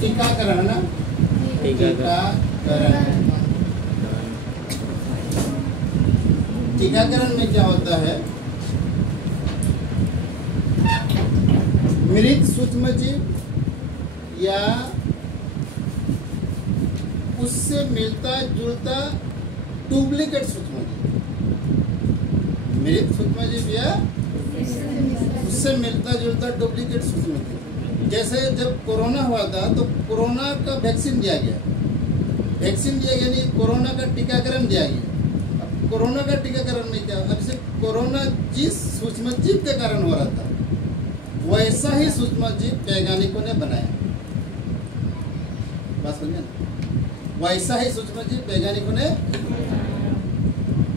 टीकाकरण ना, टीकाकरण में क्या होता है, मृत सूक्ष्मजीव या उससे मिलता जुलता डुप्लीकेट सूक्ष्मजीव, मृत सूक्ष्मजीव या उससे मिलता जुलता डुप्लीकेट सूक्ष्मजीव। जैसे जब कोरोना हुआ था तो कोरोना का वैक्सीन दिया गया, यानी कोरोना का टीकाकरण दिया गया। अब कोरोना का टीकाकरण में क्या, अब जैसे कोरोना जिस सूक्ष्मजीव के कारण हो रहा था वैसा ही सूक्ष्मजीव वैज्ञानिकों ने बनाया, बात समझे ना, वैसा ही सूक्ष्मजीव वैज्ञानिकों ने,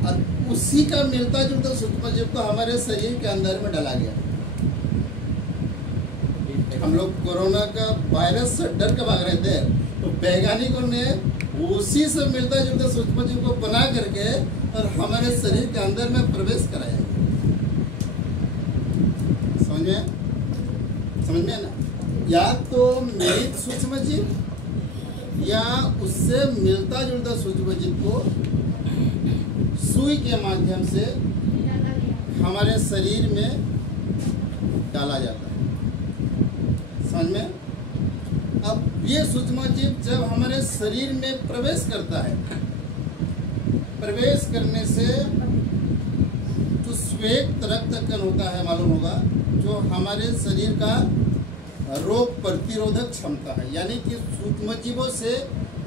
और उसी का मिलता जुलता सूक्ष्मजीव को हमारे शरीर के अंदर में डाला गया। हम लोग कोरोना का वायरस से डर के भाग रहे थे, तो वैज्ञानिकों ने उसी से मिलता जुलता सूक्ष्मजीव को बना करके और हमारे शरीर के अंदर में प्रवेश कराया। समझ में ना, या तो मृत सूक्ष्मजीव या उससे मिलता जुलता सूक्ष्मजीव को सुई के माध्यम से हमारे शरीर में डाला जाता है। समझ में? अब ये सूक्ष्मजीव जब हमारे शरीर में प्रवेश करता है, प्रवेश करने से जो श्वेत रक्त कण होता है, मालूम होगा, जो हमारे शरीर का रोग प्रतिरोधक क्षमता है, यानी कि सूक्ष्मजीवों से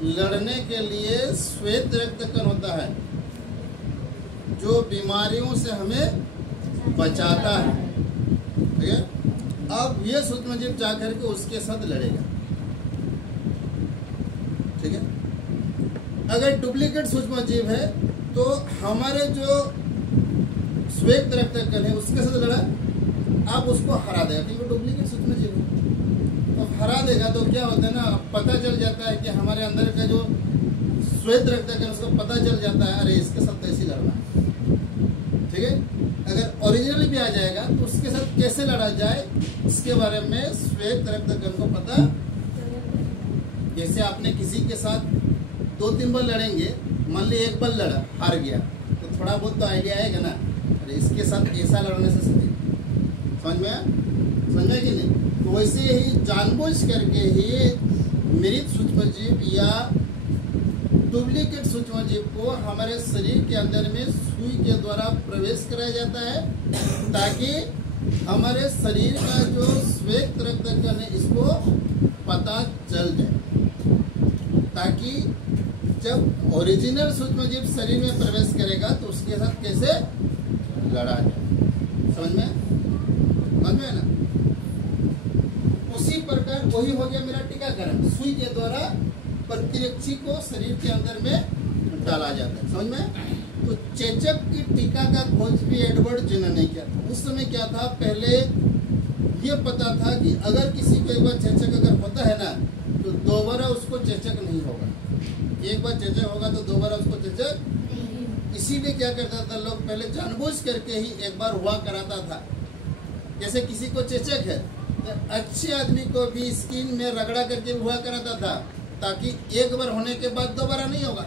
लड़ने के लिए श्वेत रक्त कण होता है जो बीमारियों से हमें बचाता है। ठीक है, अब ये सूक्ष्मजीव जाकर के उसके साथ लड़ेगा। ठीक है, अगर डुप्लीकेट सूक्ष्मजीव है तो हमारे जो श्वेत रक्त कण है उसके साथ लड़ा, आप उसको हरा देगा क्योंकि डुप्लीकेट सूक्ष्मजीव है। तो हरा देगा तो क्या होता है ना, पता चल जाता है कि हमारे अंदर का जो श्वेत रक्त कण उसको पता चल जाता है, अरे इसके साथ कैसे लड़ना है। ठीक है, अगर ओरिजिनल भी आ जाएगा तो उसके साथ कैसे लड़ा जाए इसके बारे में श्वेत रक्त कण को पता। जैसे आपने किसी के साथ 2-3 बार लड़ेंगे, मान ली एक बार लड़ा, हार गया, तो थोड़ा बहुत तो आइडिया आएगा ना, अरे इसके साथ ऐसा लड़ने से सही। समझ में कि नहीं? तो वैसे ही जानबूझ करके ही मृत सूक्ष्मजीव या डुप्लीकेट सूक्ष्मजीव को हमारे शरीर के अंदर में सुई के द्वारा प्रवेश कराया जाता है ताकि हमारे शरीर का जो श्वेत रक्त कण है इसको पता चल जाए, ताकि जब ओरिजिनल सूक्ष्मजीव शरीर में प्रवेश करेगा तो उसके साथ कैसे लड़ा जाए। समझ में ना? उसी प्रकार वही हो गया मेरा टीकाकरण, सुई के द्वारा प्रतिरक्षी को शरीर के अंदर में डाला जाता है। समझ में? तो चेचक की टीका का खोज भी एडवर्ड जेनर ने किया था। उस समय क्या था, पहले ये पता था कि अगर किसी को एक बार चेचक अगर होता है ना तो दोबारा उसको चेचक नहीं होगा। एक बार चेचक होगा तो दोबारा उसको चेचक, इसीलिए क्या करता था लोग पहले जानबूझ करके ही एक बार हुआ कराता था। जैसे किसी को चेचक है तो अच्छे आदमी को भी स्किन में रगड़ा करके हुआ कराता था ताकि एक बार होने के बाद दोबारा नहीं होगा।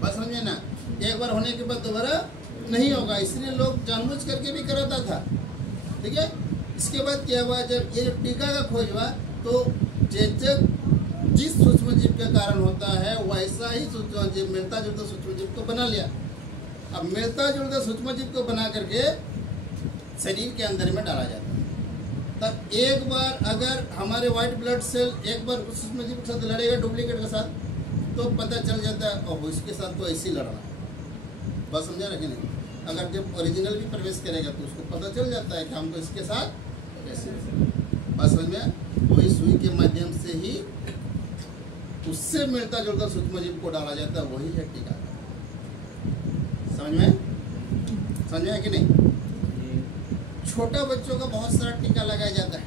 बस समझे ना, एक बार होने के बाद दोबारा नहीं होगा, इसलिए लोग जानबूझ करके भी कराता था। ठीक है, इसके बाद क्या हुआ, जब ये टीका का खोज हुआ तो चेचक जिस सूक्ष्मजीव के कारण होता है वैसा ही सूक्ष्मजीव, मिलता जुलता सूक्ष्मजीव को बना लिया। अब मिलता जुलता सूक्ष्मजीव को बना करके शरीर के अंदर में डाला जाता है। तब एक बार अगर हमारे व्हाइट ब्लड सेल एक बार उस सूक्ष्मजीव के साथ लड़ेगा डुप्लीकेट के साथ, तो पता चल जाता है और इसके साथ तो ऐसे ही लड़ना है। बस समझा ना कि नहीं? अगर जब ओरिजिनल भी प्रवेश करेगा तो उसको पता चल जाता है कि हमको इसके साथ ऐसे। बस समझ में? वही सुई के माध्यम से ही उससे मिलता जुलता सूक्ष्मजीव को डाला जाता है, वही है टीका। समझ में कि नहीं? छोटा बच्चों का बहुत सारा टीका लगाया जाता है।